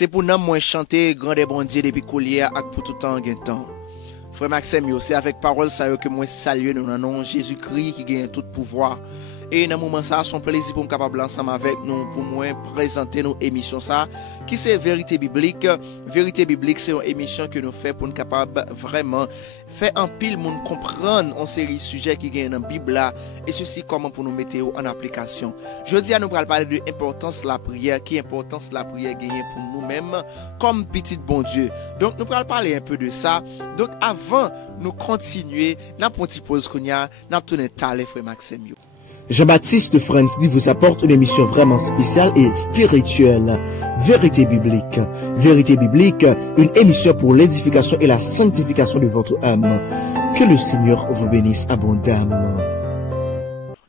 C'est pour nous moins chanter grand et bon Dieu depuis collier ak pour tout temps gain temps. Frère Maxime, c'est avec parole ça que moi saluer nous nom Jésus-Christ qui gagne tout pouvoir. Et dans moment ça, son plaisir pour me capable ensemble avec nous pour moi présenter nos émissions ça qui c'est vérité biblique. Vérité biblique, c'est une émission que nous fait pour nous capable vraiment faire un pile monde comprendre en série sujet qui gagne dans Bible là et ceci comment pour nous mettre en application. Je dis à nous parler de l'importance de la prière, qui importance de la prière gagne pour nous-mêmes comme petit bon Dieu. Donc nous allons parler un peu de ça. Donc avant nous continuer, n'a une petite pause qu'on y a, n'a tourner talé frère Maxime. Jean-Baptiste Francis vous apporte une émission vraiment spéciale et spirituelle. Vérité biblique. Vérité biblique, une émission pour l'édification et la sanctification de votre âme. Que le Seigneur vous bénisse abondamment.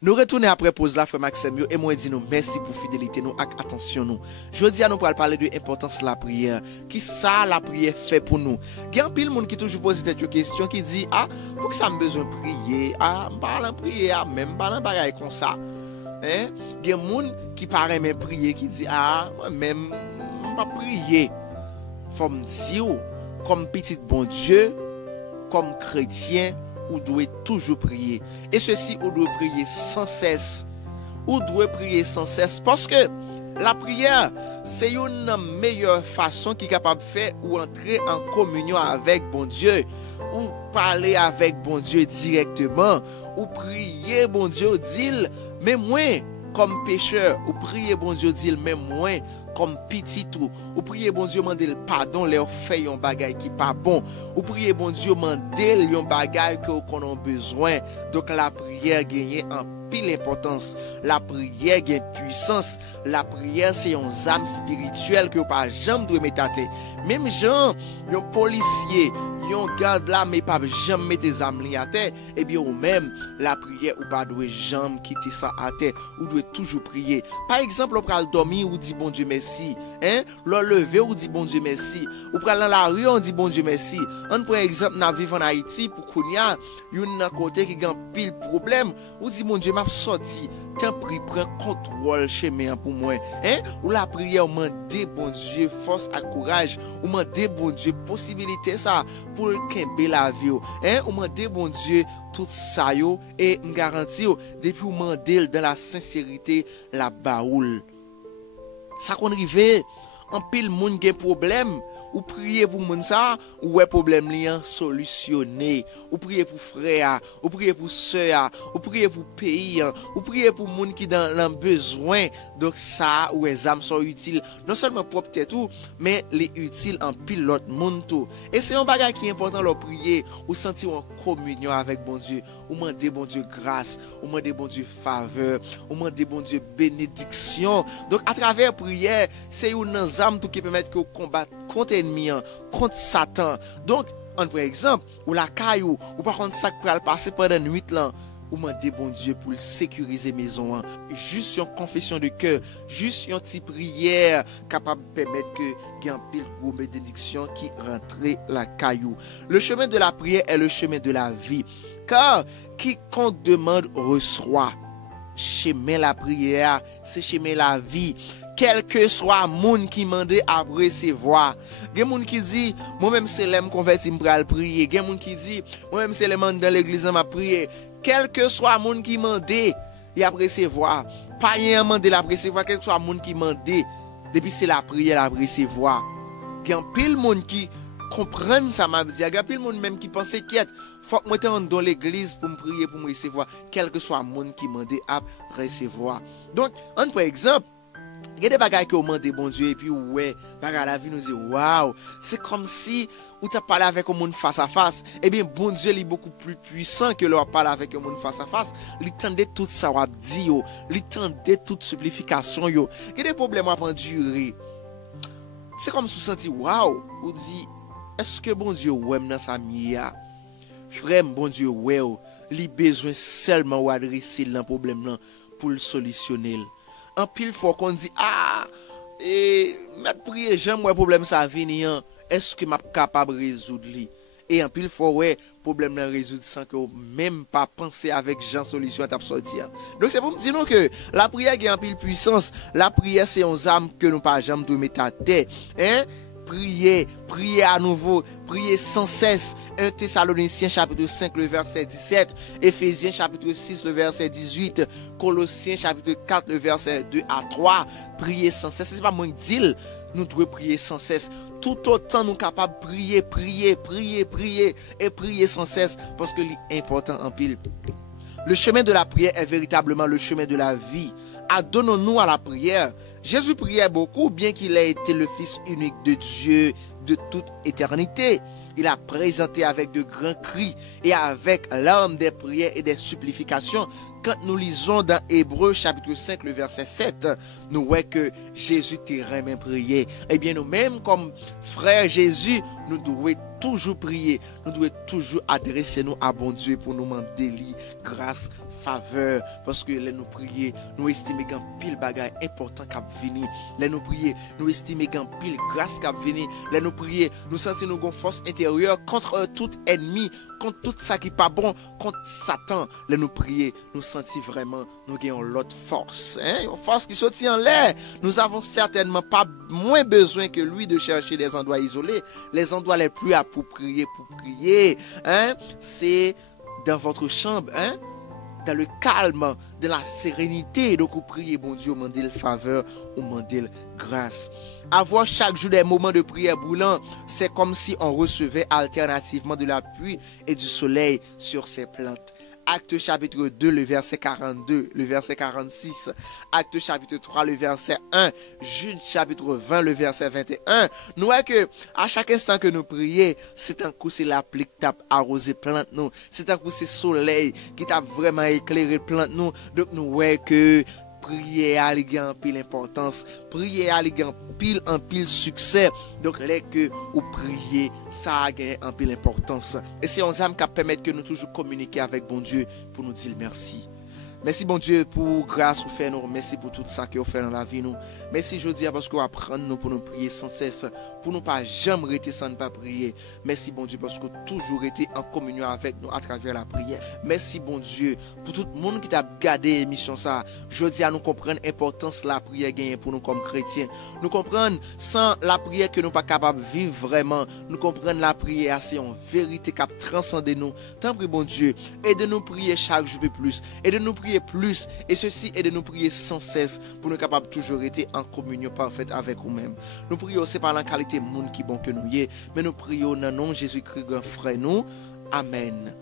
Nous retournons après pause là, frère Maxime, et moi dis nous merci pour fidélité nous et attention nous. Je dis à nous pour parler de l'importance de la prière. Qui ça la prière fait pour nous? Il y a un pile monde qui toujours pose cette question qui dit ah pour que ça me besoin prier, ah parlant prier, même parlant bagaille comme ça. Hein? Il y a un monde qui paraît même prier qui dit ah moi même pas prier. Faut me dire comme petit bon Dieu, comme chrétien ou doit toujours prier. Et ceci, ou doit prier sans cesse. Ou doit prier sans cesse. Parce que la prière, c'est une meilleure façon qui est capable de faire ou entrer en communion avec bon Dieu. Ou parler avec bon Dieu directement. Ou prier bon Dieu, dit mais moins comme pécheur. Ou prier bon Dieu, dit mais moins comme petit tout. Ou prier bon Dieu demander pardon leur fait un bagage qui pas bon. Ou prier bon Dieu demander un bagage que qu'on a besoin. Donc la prière gagne en pile importance. La prière gagne puissance. La prière c'est une âme spirituelle que pas jamais doit mettre. Même gens, un policier, un garde là mais pas jamais mettre des âmes à terre, et bien ou même la prière ou pas doit jamais quitter ça à terre, ou doit toujours prier. Par exemple, on pral dormir ou dit bon Dieu merci, hein, le lever ou dit bon Dieu merci, ou pral dans la rue on dit bon Dieu merci. On prend exemple n'a vivre en Haïti pour kounya, yon côté qui gagne pile problème, ou dit bon Dieu m'a sorti, tant pris prend contrôle chemin pour moi, hein, ou la prière demander bon Dieu force et courage, ou demander bon Dieu possibilité ça pour kembe la vie, hein, ou demander bon Dieu tout ça yo et me garantir depuis ou demander dans la sincérité la baoul. Ça qu'on rive en pile moun gen problème ou prier pour moun ça ou ouais problème li solutionné, ou prier pour frère, ou prier pour sœur, ou prier pour pays, ou prier pour moun qui dans besoin. Donc ça ou les âmes sont utiles non seulement pour tête tout mais les utiles en pile l'autre monde tout. Et c'est un bagage qui est important leur prier ou sentir en communion avec bon Dieu, ou demander bon Dieu grâce, ou demander bon Dieu faveur, ou demander bon Dieu bénédiction. Donc à travers prière, c'est une âme tout qui permet que combattre contre ennemi, contre Satan. Donc, on par exemple, ou la caillou, ou par contre ça qui peut passer pendant 8 ans, ou demander bon Dieu pour sécuriser maison. Juste une confession de cœur, juste une petite prière capable de permettre que il y ait un pile gros bénédiction qui rentre la caillou. Le chemin de la prière est le chemin de la vie. Car quiconque demande reçoit. Chemin la prière, c'est chemin la vie. Quel que soit moun qui mande à recevoir. Gen moun qui dit moi-même c'est l'aime converti m'pral prier. Gen moun qui dit moi-même c'est l'aime dans l'église m'a prier. Quel que soit moun qui mande y a recevoir. Pas rien mande la recevoir, quel que soit moun qui mande depuis c'est la prière la recevoir. Gen pile moun qui comprendre ça m'a dit. Gen pile moun même qui pense quiet. Faut que moi t'en dans l'église pour me prier pour me recevoir. Quel que soit moun qui mande à recevoir. Donc on par exemple il y a des bagages qui ont demandé bon Dieu et puis ouais, bagages la vie nous dit waouh, c'est comme si ou t'as parlé avec un monde face à face. Eh bien bon Dieu est beaucoup plus puissant que leur parler avec un monde face à face. Il tendait tout ça ou dit yo, il tendait toute supplication yo. Il y a des problèmes à endurer. C'est comme si vous sentez waouh, ou dit est-ce que bon Dieu ouais dans sa mia? Frère bon Dieu ouais, il besoin seulement ou adresser le problème là pour le solutionner. En pile fois qu'on dit ah et mettre prier j'aime moi problème ça venir est-ce que m'a capable résoudre lui Et en pile fois, ouais, problème là résoudre sans que même pas penser avec Jean solution à sortir. Donc c'est pour me dire nous que la prière qui a en pile puissance, la prière c'est une âme que nous pas jamais de mettre à terre. Hein? Priez à nouveau, priez sans cesse. 1 Thessaloniciens chapitre 5 le verset 17, Éphésiens chapitre 6 le verset 18, Colossiens chapitre 4 le verset 2 à 3. Priez sans cesse, c'est pas moins dire, nous devons prier sans cesse. Tout autant nous capables de prier et prier sans cesse parce que c'est important en pile. Le chemin de la prière est véritablement le chemin de la vie. Adonnons-nous à la prière. Jésus priait beaucoup, bien qu'il ait été le Fils unique de Dieu de toute éternité. Il a présenté avec de grands cris et avec larmes des prières et des supplications. Quand nous lisons dans Hébreux chapitre 5 le verset 7, nous voyons que Jésus t'a vraiment prié. Eh bien nous-mêmes comme frère Jésus, nous devons toujours prier. Nous devons toujours adresser nous à bon Dieu pour nous demander grâce, faveur, parce que les nous prier, nous estimons qu'un pile bagaille important qui venir. Les nous prier, nous estimons qu'un pile grâce qui venir. Les nous prier, nous sentir nous une force intérieure contre tout ennemi, contre tout ça qui n'est pas bon, contre Satan. Les nous prier, nous sentir vraiment nous gagnons l'autre force, une force qui sortit en l'air. Nous avons certainement pas moins besoin que lui de chercher les endroits isolés, les endroits les plus appropriés pour prier, c'est dans votre chambre, dans le calme, dans la sérénité. Donc vous priez, bon Dieu, demandez le faveur ou demandez grâce. Avoir chaque jour des moments de prière brûlants, c'est comme si on recevait alternativement de la pluie et du soleil sur ces plantes. Acte chapitre 2, le verset 42, le verset 46. Acte chapitre 3, le verset 1. Jude chapitre 20, le verset 21. Nous voyons que à chaque instant que nous prions, c'est un coup c'est la pluie qui t'a arrosé plante nous. C'est un coup c'est le soleil qui t'a vraiment éclairé plante nous. Donc nous voyons que prier à en pile importance, prier à en pile succès. Donc les que ou prier ça a gagné en pile importance. Et c'est un âme qui permet que nous toujours communiquer avec bon Dieu pour nous dire merci. Merci bon Dieu pour grâce ou fait nous. Merci pour tout ça que vous faites dans la vie nous. Merci je dis parce que vous apprenez nous pour nous prier sans cesse, pour nous pas jamais rester sans ne pas prier. Merci bon Dieu parce que toujours été en communion avec nous à travers la prière. Merci bon Dieu pour tout le monde qui t'a gardé l'émission ça. Je dis à nous comprendre l'importance de la prière gagne pour nous comme chrétiens. Nous comprendre sans la prière que nous pas capable de vivre vraiment. Nous comprendre la prière c'est en vérité qui transcende nous. Tant pis bon Dieu, aide-nous prier chaque jour plus. Aide-nous prier plus et ceci est de nous prier sans cesse pour nous capables toujours être en communion parfaite avec nous-mêmes. Nous prions c'est par la qualité monde qui bon que nous y est, mais nous prions dans nom Jésus-Christ grand frère nous. Amen.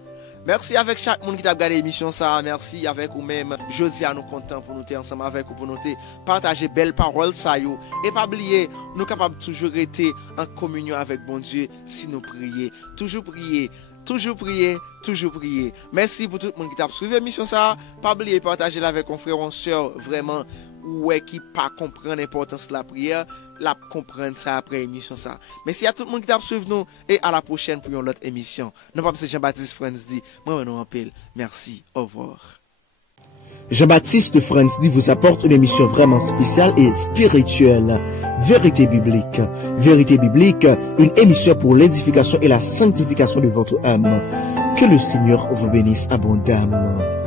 Merci avec chaque monde qui t'a regardé l'émission ça. Merci avec vous-même. Je dis à nous contents pour nous être ensemble avec vous pour nous partager belles paroles ça yo. Et pas oublier, nous capables toujours être en communion avec bon Dieu si nous prions. Toujours prier. Toujours prier, toujours prier. Merci pour tout le monde qui t'a suivi l'émission ça. Pas oublier partager avec un frère ou une soeur vraiment ouais qui pas comprendre l'importance de la prière, la comprendre ça après l'émission ça. Merci à tout le monde qui t'a suivi nous et à la prochaine pour une autre émission. Non pas monsieur Jean-Baptiste Frantz dit, moi on appelle. Merci, au revoir. Jean-Baptiste Frantz dit vous apporte une émission vraiment spéciale et spirituelle. Vérité biblique. Vérité biblique, une émission pour l'édification et la sanctification de votre âme. Que le Seigneur vous bénisse abondamment.